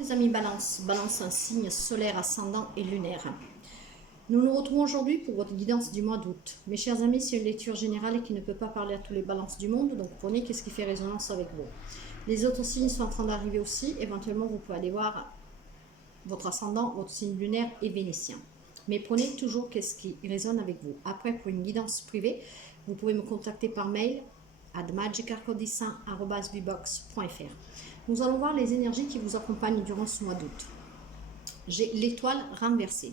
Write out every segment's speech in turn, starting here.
Les amis Balance, Balance un signe solaire, ascendant et lunaire. Nous nous retrouvons aujourd'hui pour votre guidance du mois d'août. Mes chers amis, c'est une lecture générale et qui ne peut pas parler à tous les balances du monde, donc prenez qu'est-ce qui fait résonance avec vous. Les autres signes sont en train d'arriver aussi, éventuellement vous pouvez aller voir votre ascendant, votre signe lunaire et vénitien. Mais prenez toujours qu'est-ce qui résonne avec vous. Après, pour une guidance privée, vous pouvez me contacter par mail à magicarcodissin@vbox.fr. Nous allons voir les énergies qui vous accompagnent durant ce mois d'août. J'ai l'étoile renversée.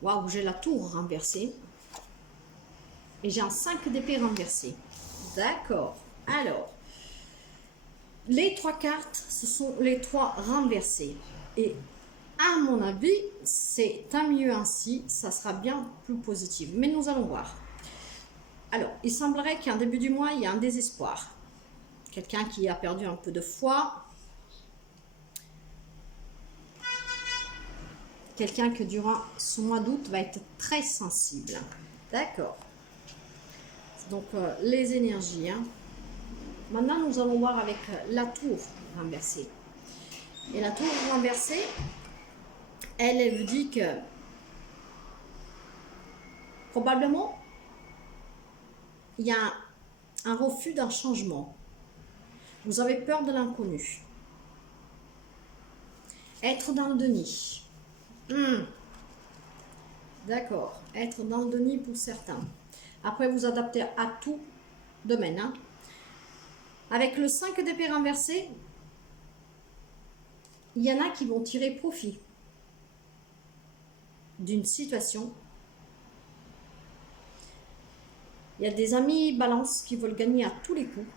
Waouh, j'ai la tour renversée. Et j'ai un 5 d'épée renversé. D'accord. Alors, les trois cartes, ce sont les trois renversées. Et à mon avis, c'est un mieux ainsi. Ça sera bien plus positif. Mais nous allons voir. Alors, il semblerait qu'en début du mois, il y a un désespoir. Quelqu'un qui a perdu un peu de foi. Quelqu'un que durant ce mois d'août va être très sensible. D'accord. Donc, les énergies. Maintenant, nous allons voir avec la tour renversée. Et la tour renversée, elle vous dit que probablement, il y a un refus d'un changement. Vous avez peur de l'inconnu. Être dans le déni. D'accord. Être dans le déni pour certains. Après, vous adaptez à tout domaine. Avec le 5 d'épée renversé, il y en a qui vont tirer profit d'une situation. Il y a des amis balance qui veulent gagner à tous les coups.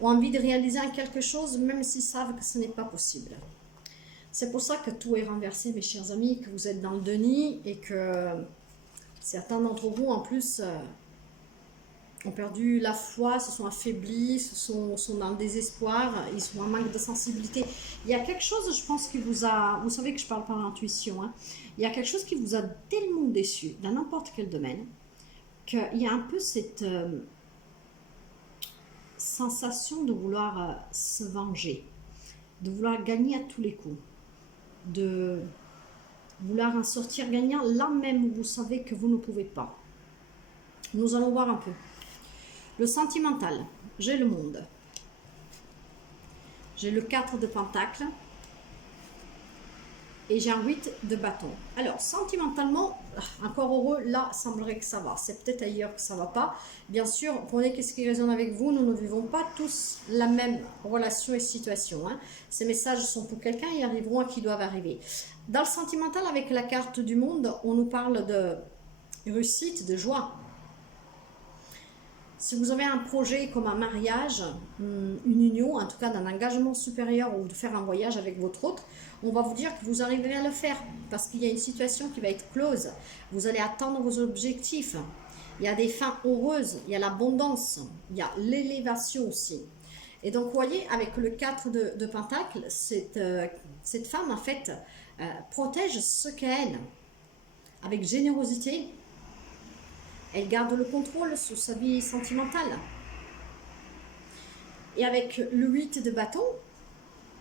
Ont envie de réaliser quelque chose, même s'ils savent que ce n'est pas possible. C'est pour ça que tout est renversé, mes chers amis, que vous êtes dans le déni et que certains d'entre vous, en plus, ont perdu la foi, se sont affaiblis, sont dans le désespoir, ils sont en manque de sensibilité. Il y a quelque chose, je pense, qui vous a... Vous savez que je parle par l'intuition. Il y a quelque chose qui vous a tellement déçu, dans n'importe quel domaine, qu'il y a un peu cette... sensation de vouloir se venger, de vouloir gagner à tous les coups, de vouloir en sortir gagnant là même où vous savez que vous ne pouvez pas. Nous allons voir un peu. Le sentimental, j'ai le monde. J'ai le 4 de pentacles. Et j'ai un 8 de bâton. Alors, sentimentalement, encore heureux, là, semblerait que ça va. C'est peut-être ailleurs que ça ne va pas. Bien sûr, prenez qu'est-ce qui résonne avec vous. Nous ne vivons pas tous la même relation et situation. Ces messages sont pour quelqu'un et arriveront à qui doivent arriver. Dans le sentimental, avec la carte du monde, on nous parle de réussite, de joie. Si vous avez un projet comme un mariage, une union, en tout cas d'un engagement supérieur ou de faire un voyage avec votre autre, on va vous dire que vous arriverez à le faire parce qu'il y a une situation qui va être close. Vous allez atteindre vos objectifs. Il y a des fins heureuses, il y a l'abondance, il y a l'élévation aussi. Et donc, vous voyez, avec le 4 de Pentacle, cette femme, en fait, protège ce qu'est elle, avec générosité. Elle garde le contrôle sur sa vie sentimentale. Et avec le 8 de bâton,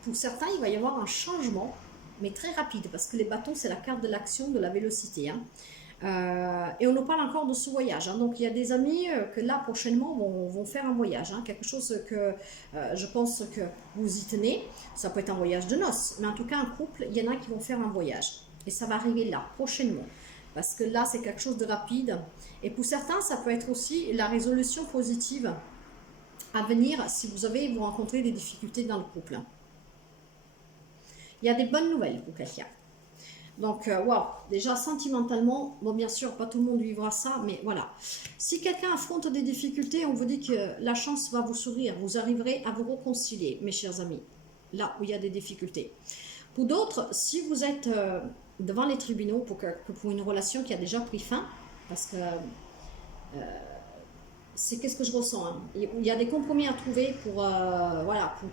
pour certains, il va y avoir un changement, mais très rapide, parce que les bâtons, c'est la carte de l'action, de la vélocité. Et on nous parle encore de ce voyage. Donc, il y a des amis que là, prochainement, vont faire un voyage. Quelque chose que je pense que vous y tenez. Ça peut être un voyage de noces, mais en tout cas, un couple, il y en a qui vont faire un voyage. Et ça va arriver là, prochainement. Parce que là, c'est quelque chose de rapide. Et pour certains, ça peut être aussi la résolution positive à venir si vous rencontrez des difficultés dans le couple. Il y a des bonnes nouvelles pour quelqu'un. Donc, waouh, déjà sentimentalement, bon, bien sûr, pas tout le monde vivra ça, mais voilà. Si quelqu'un affronte des difficultés, on vous dit que la chance va vous sourire. Vous arriverez à vous réconcilier, mes chers amis, là où il y a des difficultés. Pour d'autres, si vous êtes devant les tribunaux pour une relation qui a déjà pris fin, parce que c'est qu'est-ce que je ressens. Il y a des compromis à trouver pour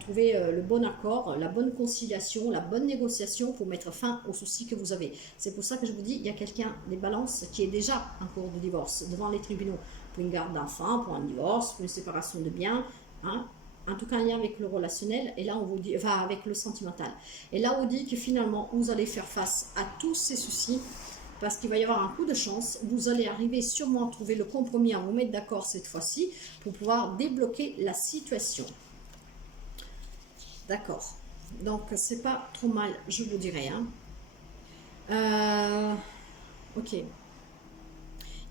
trouver le bon accord, la bonne conciliation, la bonne négociation pour mettre fin aux soucis que vous avez. C'est pour ça que je vous dis, il y a quelqu'un des balances qui est déjà en cours de divorce devant les tribunaux. pour une garde d'enfants, pour un divorce, pour une séparation de biens, hein. En tout cas, un lien avec le relationnel, et là, on vous dit, enfin, avec le sentimental. Et là, on dit que finalement, vous allez faire face à tous ces soucis, parce qu'il va y avoir un coup de chance. Vous allez arriver sûrement à trouver le compromis, à vous mettre d'accord cette fois-ci, pour pouvoir débloquer la situation. D'accord. Donc, c'est pas trop mal, je vous dirais. Hein. Ok.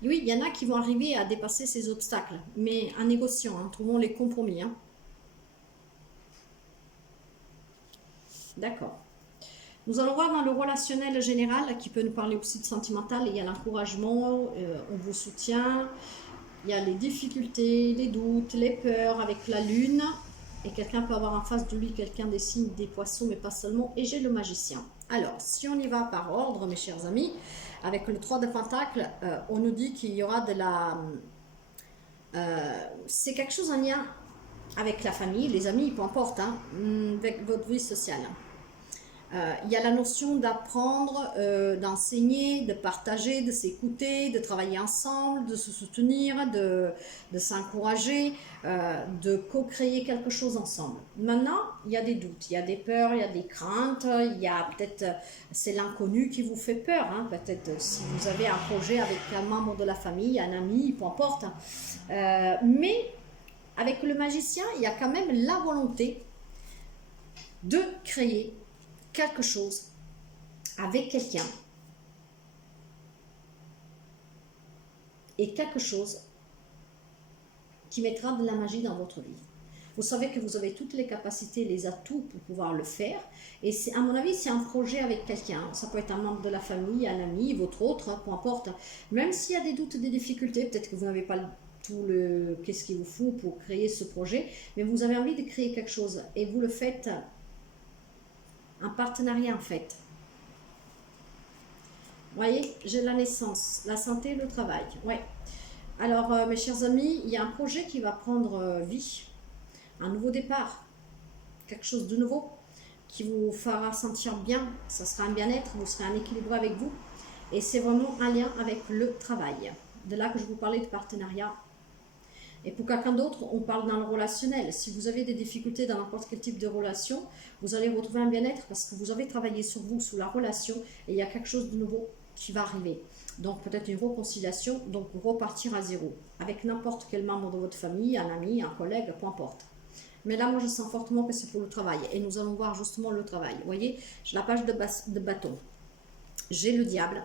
Oui, il y en a qui vont arriver à dépasser ces obstacles, mais en négociant, hein, trouvons les compromis. Hein. D'accord. Nous allons voir dans le relationnel général, qui peut nous parler aussi de sentimental. Il y a l'encouragement, on vous soutient. Il y a les difficultés, les doutes, les peurs avec la lune. Et quelqu'un peut avoir en face de lui quelqu'un des signes des poissons, mais pas seulement. Et j'ai le magicien. Alors, si on y va par ordre, mes chers amis, avec le 3 de Pentacles, on nous dit qu'il y aura de la... c'est quelque chose en lien avec la famille, les amis, peu importe, hein, avec votre vie sociale. Il y a la notion d'apprendre, d'enseigner, de partager, de s'écouter, de travailler ensemble, de se soutenir, de s'encourager, de co-créer quelque chose ensemble. Maintenant, il y a des doutes, il y a des peurs, il y a des craintes, il y a peut-être, c'est l'inconnu qui vous fait peur, hein, peut-être si vous avez un projet avec un membre de la famille, un ami, peu importe. Mais avec le magicien, il y a quand même la volonté de créer quelque chose avec quelqu'un et quelque chose qui mettra de la magie dans votre vie. Vous savez que vous avez toutes les capacités, les atouts pour pouvoir le faire. Et c'est, à mon avis, c'est un projet avec quelqu'un. Ça peut être un membre de la famille, un ami, votre autre, hein, peu importe. Même s'il y a des doutes, des difficultés, peut-être que vous n'avez pas tout le qu'est-ce qu'il vous faut pour créer ce projet, mais vous avez envie de créer quelque chose et vous le faites en partenariat en fait. Vous voyez, j'ai la naissance, la santé, le travail. Ouais. Alors, mes chers amis, il y a un projet qui va prendre vie, un nouveau départ, quelque chose de nouveau qui vous fera sentir bien. Ça sera un bien-être, vous serez en équilibre avec vous. Et c'est vraiment un lien avec le travail. De là que je vous parlais de partenariat. Et pour quelqu'un d'autre, on parle dans le relationnel. Si vous avez des difficultés dans n'importe quel type de relation, vous allez retrouver un bien-être parce que vous avez travaillé sur vous, sur la relation, et il y a quelque chose de nouveau qui va arriver. Donc peut-être une réconciliation, donc repartir à zéro, avec n'importe quel membre de votre famille, un ami, un collègue, peu importe. Mais là, moi, je sens fortement que c'est pour le travail. Et nous allons voir justement le travail. Vous voyez, j'ai la page de bâton. J'ai le diable.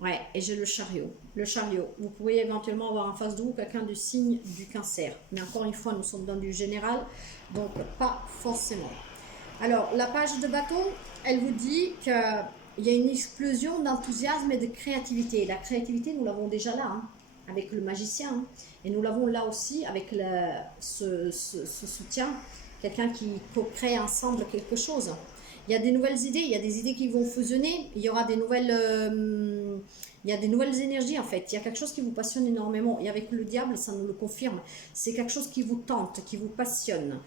Ouais, et j'ai le chariot. Le chariot, vous pourriez éventuellement avoir en face de vous quelqu'un du signe du cancer. Mais encore une fois, nous sommes dans du général, donc pas forcément. Alors, la page de bâton, elle vous dit qu'il y a une explosion d'enthousiasme et de créativité. La créativité, nous l'avons déjà là, hein, avec le magicien. Hein, et nous l'avons là aussi avec ce soutien, quelqu'un qui co-crée ensemble quelque chose. Il y a des nouvelles idées, il y a des idées qui vont fusionner, il y aura des nouvelles, il y a des nouvelles énergies en fait. Il y a quelque chose qui vous passionne énormément. Et avec le diable, ça nous le confirme. C'est quelque chose qui vous tente, qui vous passionne,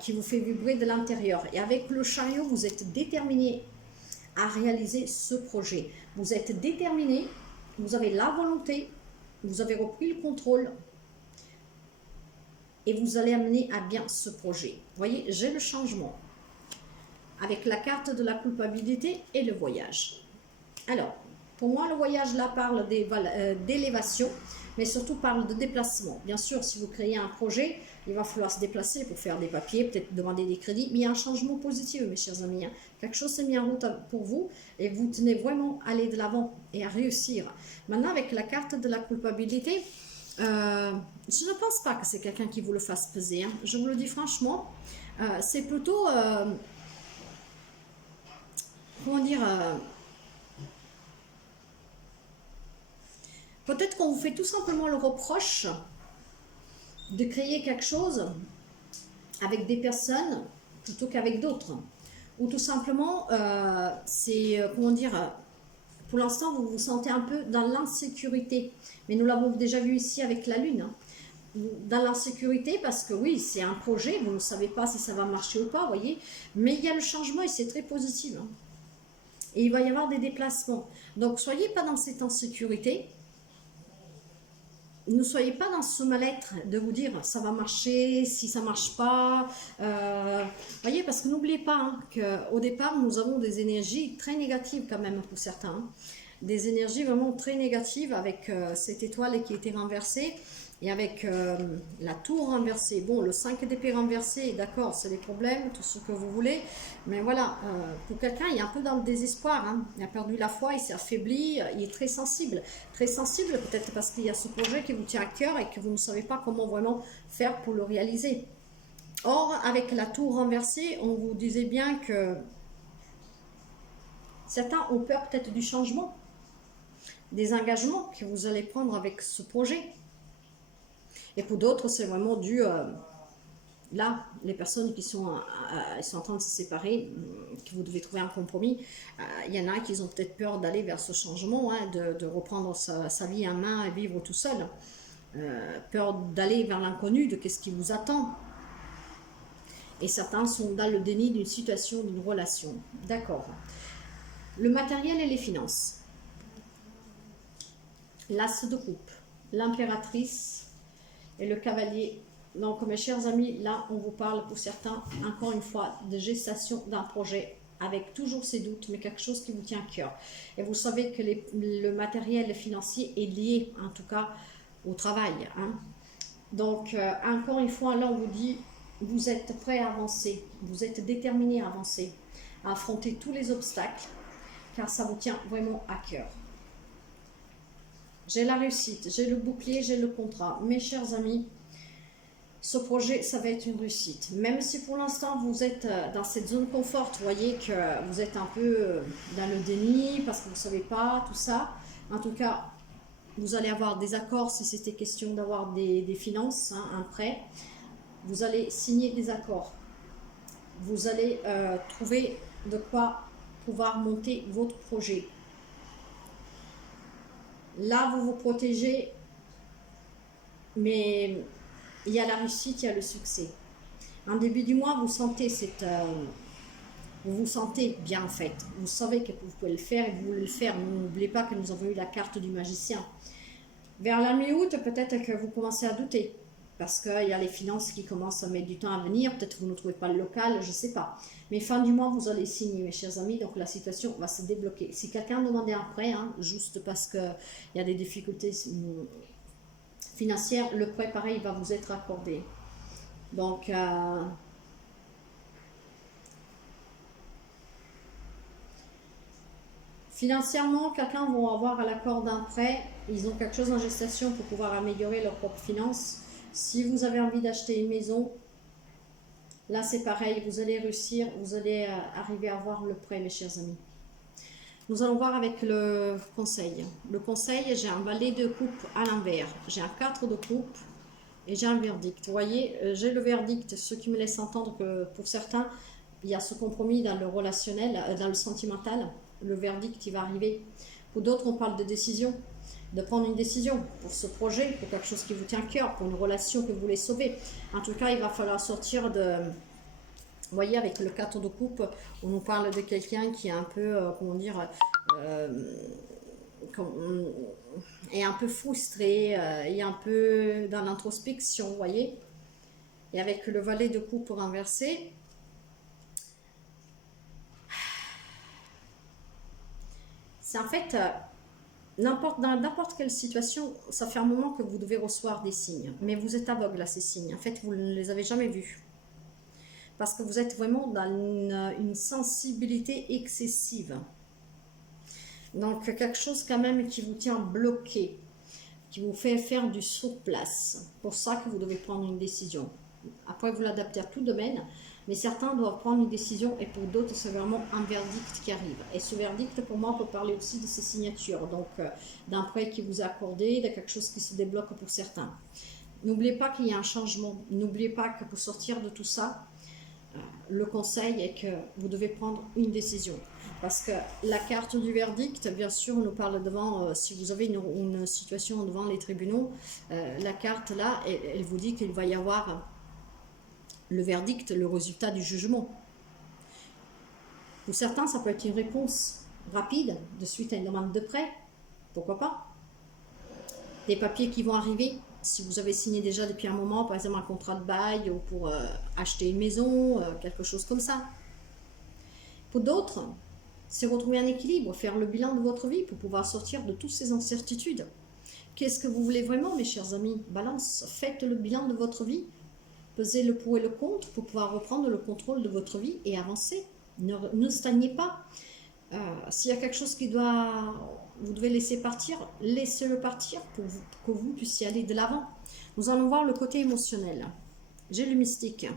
qui vous fait vibrer de l'intérieur. Et avec le chariot, vous êtes déterminé à réaliser ce projet. Vous êtes déterminé, vous avez la volonté, vous avez repris le contrôle et vous allez amener à bien ce projet. Vous voyez, j'ai le changement avec la carte de la culpabilité et le voyage. Alors, pour moi, le voyage là parle d'élévation, mais surtout parle de déplacement. Bien sûr, si vous créez un projet, il va falloir se déplacer pour faire des papiers, peut-être demander des crédits, mais il y a un changement positif, mes chers amis. Hein. Quelque chose s'est mis en route pour vous et vous tenez vraiment à aller de l'avant et à réussir. Maintenant, avec la carte de la culpabilité, je ne pense pas que c'est quelqu'un qui vous le fasse peser. Hein. Je vous le dis franchement, c'est plutôt... comment dire, peut-être qu'on vous fait tout simplement le reproche de créer quelque chose avec des personnes plutôt qu'avec d'autres. Ou tout simplement, c'est, comment dire, pour l'instant, vous vous sentez un peu dans l'insécurité. Mais nous l'avons déjà vu ici avec la Lune. Hein. Dans l'insécurité, parce que oui, c'est un projet, vous ne savez pas si ça va marcher ou pas, vous voyez. Mais il y a le changement et c'est très positif. Hein. Et il va y avoir des déplacements. Donc, soyez pas dans cette insécurité. ne soyez pas dans ce mal-être de vous dire ça va marcher, si ça marche pas. Voyez, parce que n'oubliez pas hein, qu'au départ, nous avons des énergies très négatives quand même pour certains. Hein. Des énergies vraiment très négatives avec cette étoile qui a été renversée et avec la tour renversée. Bon, le 5 d'épée renversé, d'accord, c'est des problèmes, tout ce que vous voulez. Mais voilà, pour quelqu'un, il est un peu dans le désespoir. Hein. Il a perdu la foi, il s'est affaibli, il est très sensible. Très sensible peut-être parce qu'il y a ce projet qui vous tient à cœur et que vous ne savez pas comment vraiment faire pour le réaliser. Or, avec la tour renversée, on vous disait bien que certains ont peur peut-être du changement, des engagements que vous allez prendre avec ce projet. Et pour d'autres, c'est vraiment dû... là, les personnes qui sont en train de se séparer, que vous devez trouver un compromis, il y en a qui ont peut-être peur d'aller vers ce changement, hein, de reprendre sa vie en main et vivre tout seul. Peur d'aller vers l'inconnu, de qu'est-ce qui vous attend. Et certains sont dans le déni d'une situation, d'une relation. D'accord. Le matériel et les finances. L'as de coupe, l'impératrice et le cavalier. Donc mes chers amis, là on vous parle pour certains, encore une fois, de gestation d'un projet avec toujours ces doutes, mais quelque chose qui vous tient à cœur. Et vous savez que le matériel financier est lié, en tout cas, au travail. Hein. Donc, encore une fois, là on vous dit, vous êtes prêt à avancer, vous êtes déterminé à avancer, à affronter tous les obstacles, car ça vous tient vraiment à cœur. J'ai la réussite, j'ai le bouclier, j'ai le contrat. Mes chers amis, ce projet, ça va être une réussite. Même si pour l'instant, vous êtes dans cette zone confort, vous voyez que vous êtes un peu dans le déni parce que vous ne savez pas, tout ça. En tout cas, vous allez avoir des accords si c'était question d'avoir des finances, hein, un prêt. Vous allez signer des accords. Vous allez trouver de quoi pouvoir monter votre projet. Là, vous vous protégez, mais il y a la réussite, il y a le succès. En début du mois, vous sentez vous vous sentez bien en fait. Vous savez que vous pouvez le faire et vous voulez le faire. N'oubliez pas que nous avons eu la carte du magicien. Vers la mi-août, peut-être que vous commencez à douter. Parce qu'il y a les finances qui commencent à mettre du temps à venir. Peut-être que vous ne trouvez pas le local, je ne sais pas. Mais fin du mois, vous allez signer, mes chers amis. Donc la situation va se débloquer. Si quelqu'un demandait un prêt, hein, juste parce qu'il y a des difficultés financières, le prêt, pareil, va vous être accordé. Donc, financièrement, quelqu'un va avoir à l'accord d'un prêt. Ils ont quelque chose en gestation pour pouvoir améliorer leurs propres finances. Si vous avez envie d'acheter une maison, là c'est pareil, vous allez réussir, vous allez arriver à avoir le prêt, mes chers amis. Nous allons voir avec le conseil. Le conseil, j'ai un valet de coupe à l'envers, j'ai un 4 de coupe et j'ai un verdict. Vous voyez, j'ai le verdict, ce qui me laisse entendre que pour certains, il y a ce compromis dans le relationnel, dans le sentimental. Le verdict, il va arriver. Pour d'autres, on parle de décision, de prendre une décision pour ce projet, pour quelque chose qui vous tient à cœur, pour une relation que vous voulez sauver. En tout cas, il va falloir sortir de... Vous voyez, avec le 4 de coupe, on nous parle de quelqu'un qui est un peu, comment dire, est un peu frustré, est un peu dans l'introspection, vous voyez. Et avec le valet de coupe renversé, c'est en fait, dans n'importe quelle situation, ça fait un moment que vous devez recevoir des signes. Mais vous êtes aveugle à ces signes. En fait, vous ne les avez jamais vus. Parce que vous êtes vraiment dans une sensibilité excessive. Donc, quelque chose quand même qui vous tient bloqué, qui vous fait faire du sur-place. Pour ça que vous devez prendre une décision. Après, vous l'adaptez à tout domaine. Mais certains doivent prendre une décision et pour d'autres, c'est vraiment un verdict qui arrive. Et ce verdict, pour moi, on peut parler aussi de ces signatures. Donc, d'un prêt qui vous est accordé, de quelque chose qui se débloque pour certains. N'oubliez pas qu'il y a un changement. N'oubliez pas que pour sortir de tout ça, le conseil est que vous devez prendre une décision. Parce que la carte du verdict, bien sûr, on nous parle devant, si vous avez une situation devant les tribunaux, la carte là, elle vous dit qu'il va y avoir le verdict, le résultat du jugement. Pour certains, ça peut être une réponse rapide de suite à une demande de prêt. Pourquoi pas? des papiers qui vont arriver. Si vous avez signé déjà depuis un moment, par exemple un contrat de bail ou pour acheter une maison, quelque chose comme ça. Pour d'autres, c'est retrouver un équilibre, faire le bilan de votre vie pour pouvoir sortir de toutes ces incertitudes. Qu'est-ce que vous voulez vraiment, mes chers amis? Balance, faites le bilan de votre vie, pesez le pour et le contre pour pouvoir reprendre le contrôle de votre vie et avancer. Ne stagnez pas. S'il y a quelque chose vous devez laisser partir, laissez-le partir pour que vous puissiez aller de l'avant. Nous allons voir le côté émotionnel. J'ai le mystique.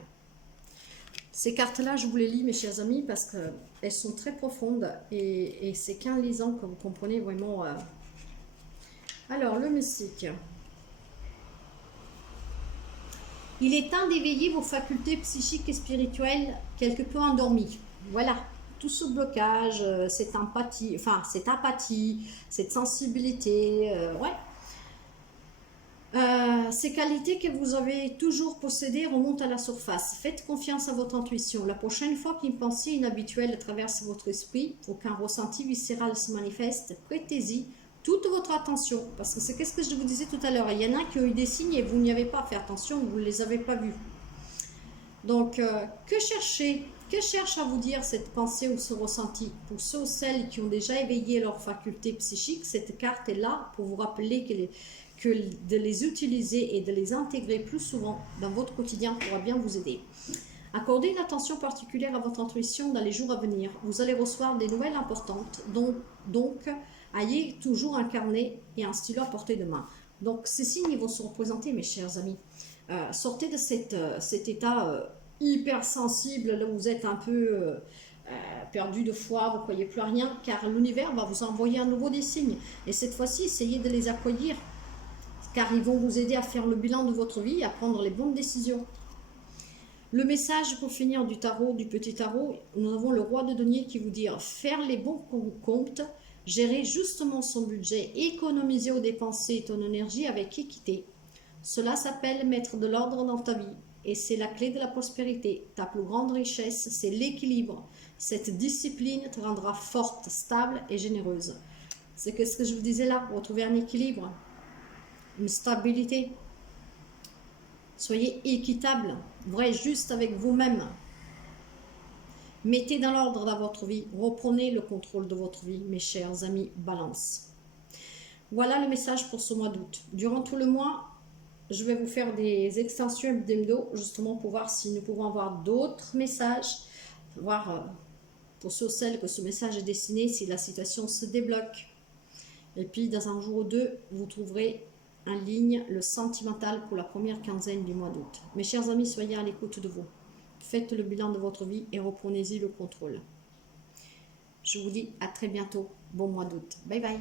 Ces cartes-là, je vous les lis, mes chers amis, parce qu'elles sont très profondes et c'est qu'en lisant que vous comprenez vraiment. Alors, le mystique. Il est temps d'éveiller vos facultés psychiques et spirituelles quelque peu endormies. Voilà, tout ce blocage, cette empathie, cette sensibilité, ouais. Ces qualités que vous avez toujours possédées remontent à la surface. Faites confiance à votre intuition. La prochaine fois qu'une pensée inhabituelle traverse votre esprit ou qu'un ressenti viscéral se manifeste, prêtez-y toute votre attention. Parce que c'est ce que je vous disais tout à l'heure. Il y en a qui ont eu des signes et vous n'y avez pas fait attention, vous ne les avez pas vus. Donc, que cherche à vous dire cette pensée ou ce ressenti? Pour ceux ou celles qui ont déjà éveillé leurs facultés psychiques, cette carte est là pour vous rappeler que de les utiliser et de les intégrer plus souvent dans votre quotidien pourra bien vous aider. Accordez une attention particulière à votre intuition dans les jours à venir. Vous allez recevoir des nouvelles importantes, donc ayez toujours un carnet et un stylo à portée de main. Donc ces signes vont se représenter, mes chers amis. Sortez de cet état hypersensible, là où vous êtes un peu perdu de foi, vous ne croyez plus à rien, car l'univers va vous envoyer à nouveau des signes. Et cette fois-ci, essayez de les accueillir, car ils vont vous aider à faire le bilan de votre vie et à prendre les bonnes décisions. Le message pour finir du tarot, du petit tarot, nous avons le roi de denier qui vous dit faire les bons comptes, gérer justement son budget, économiser ou dépenser ton énergie avec équité. Cela s'appelle mettre de l'ordre dans ta vie et c'est la clé de la prospérité. Ta plus grande richesse, c'est l'équilibre. Cette discipline te rendra forte, stable et généreuse. C'est ce que je vous disais là, retrouver un équilibre, une stabilité. Soyez équitable, vrai, juste avec vous-même. Mettez dans l'ordre dans votre vie, reprenez le contrôle de votre vie, mes chers amis Balance. Voilà le message pour ce mois d'août. Durant tout le mois, je vais vous faire des extensions hebdomado, justement pour voir si nous pouvons avoir d'autres messages, voir pour ceux ou celles que ce message est destiné, si la situation se débloque. Et puis, dans un jour ou deux, vous trouverez en ligne le sentimental pour la première quinzaine du mois d'août. Mes chers amis, soyez à l'écoute de vous. Faites le bilan de votre vie et reprenez-y le contrôle. Je vous dis à très bientôt. Bon mois d'août. Bye bye.